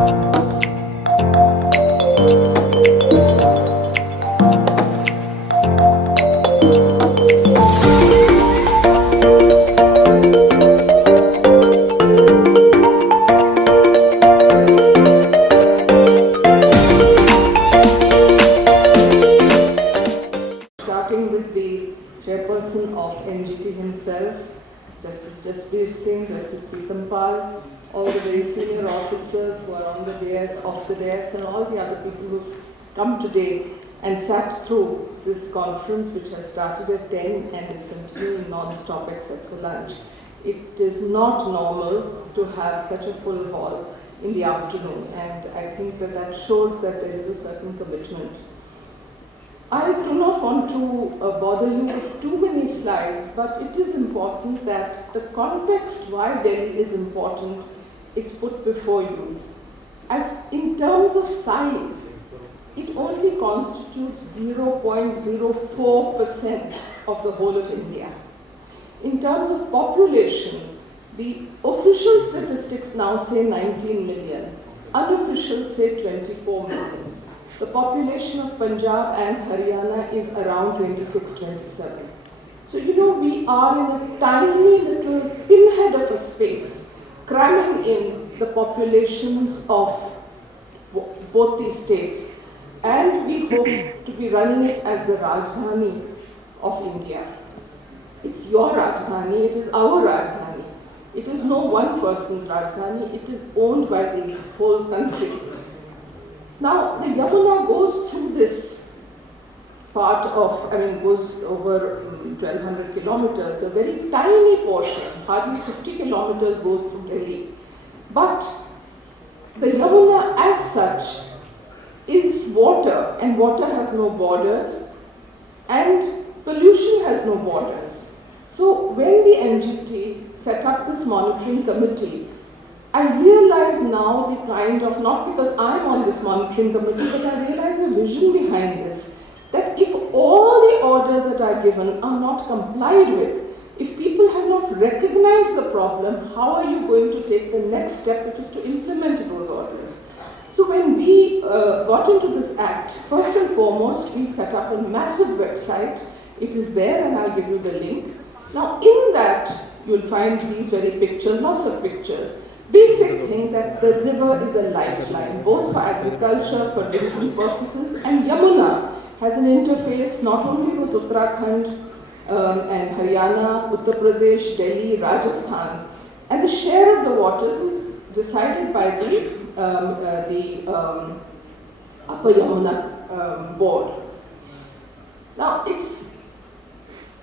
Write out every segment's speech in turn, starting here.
Starting with the chairperson of NGT himself, Justice Jasbir Singh, Justice Preetham Pal, all the very senior officers who are on the dais, off the dais, and all the other people who come today and sat through this conference, which has started at 10 and is continuing non-stop except for lunch. It is not normal to have such a full hall in the afternoon, and I think that that shows that there is a certain commitment. I do not want to bother you with too many slides, but it is important that the context why Delhi is important is put before you. As in terms of size, it only constitutes 0.04% of the whole of India. In terms of population, the official statistics now say 19 million, unofficial say 24 million. The population of Punjab and Haryana is around 26-27. So, you know, we are in a tiny little pinhead of a space, cramming in the populations of both these states. And we hope to be running it as the Rajdhani of India. It's your Rajdhani, it is our Rajdhani. It is no one person's Rajdhani, it is owned by the whole country. Now, the Yamuna goes through this part of, goes over 1200 kilometers, a very tiny portion, hardly 50 kilometers goes through Delhi. But the Yamuna as such is water, and water has no borders, and pollution has no borders. So when the NGT set up this monitoring committee, I realize now the kind of, not because I'm on this monitoring committee, but I realize the vision behind this, that if all the orders that are given are not complied with, if people have not recognized the problem, how are you going to take the next step, which is to implement those orders? So when we got into this act, first and foremost, we set up a massive website. It is there, and I'll give you the link. Now in that, you'll find these very pictures, lots of pictures. Basic thing that the river is a lifeline, both for agriculture, for drinking purposes, and Yamuna has an interface not only with Uttarakhand and Haryana, Uttar Pradesh, Delhi, Rajasthan, and the share of the waters is decided by the Upper Yamuna board. Now, it's,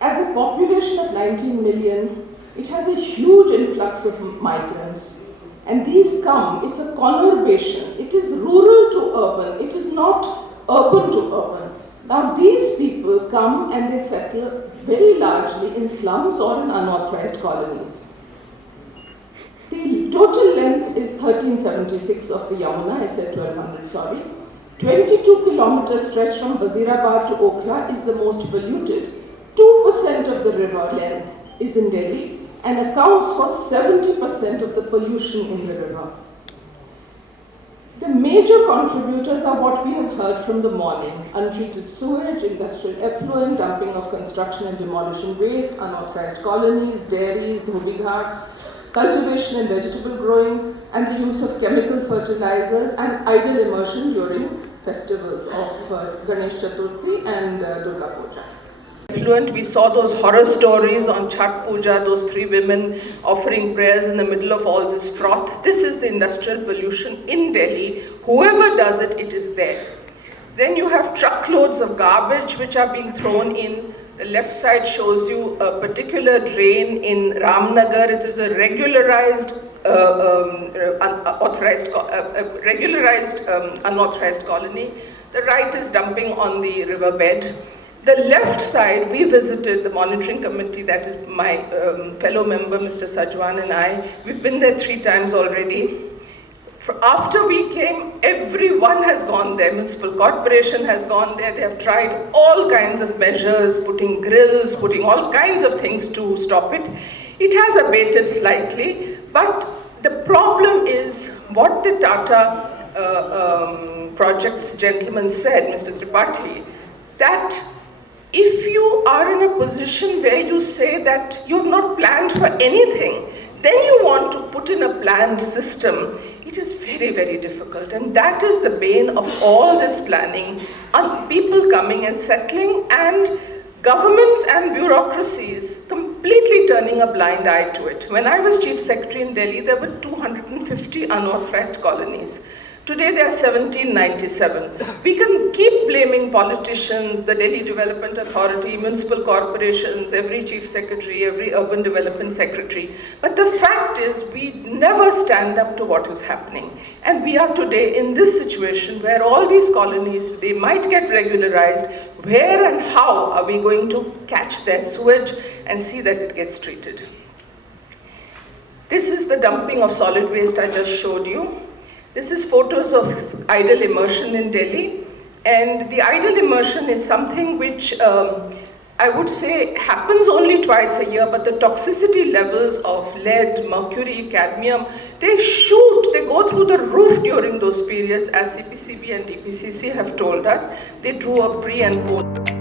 as a population of 19 million, it has a huge influx of migrants. And these come, it's a conurbation. It is rural to urban. It is not urban to urban. Now these people come and they settle very largely in slums or in unauthorized colonies. The total length is 1376 of the Yamuna, I said 1200, sorry. 22 kilometer stretch from Wazirabad to Okhla is the most polluted. 2% of the river length is in Delhi and accounts for 70% of the pollution in the river. The major contributors are what we have heard from the morning: untreated sewage, industrial effluent, dumping of construction and demolition waste, unauthorized colonies, dairies, dhobi ghats, cultivation and vegetable growing, and the use of chemical fertilizers and idle immersion during festivals of Ganesh Chaturthi and Durga Puja. We saw those horror stories on Chhat Puja, those 3 women offering prayers in the middle of all this froth. This is the industrial pollution in Delhi. Whoever does it, it is there. Then you have truckloads of garbage which are being thrown in. The left side shows you a particular drain in Ramnagar. It is a regularized unauthorized colony. The right is dumping on the riverbed. The left side, we visited the monitoring committee, that is my fellow member, Mr. Sajwan, and I. We've been there 3 times already. After we came, everyone has gone there. Municipal corporation has gone there. They have tried all kinds of measures, putting grills, putting all kinds of things to stop it. It has abated slightly, but the problem is what the Tata projects gentleman said, Mr. Tripathi, that if you are in a position where you say that you have not planned for anything, then you want to put in a planned system, it is very, very difficult. And that is the bane of all this planning, people coming and settling, and governments and bureaucracies completely turning a blind eye to it. When I was Chief Secretary in Delhi, there were 250 unauthorized colonies. Today there are 1797. We can keep blaming politicians, the Delhi Development Authority, municipal corporations, every chief secretary, every urban development secretary. But the fact is we never stand up to what is happening. And we are today in this situation where all these colonies, they might get regularized. Where and how are we going to catch their sewage and see that it gets treated? This is the dumping of solid waste I just showed you. This is photos of idle immersion in Delhi, and the idle immersion is something which I would say happens only twice a year, but the toxicity levels of lead, mercury, cadmium, they shoot, they go through the roof during those periods, as CPCB and DPCC have told us. They drew a pre and post.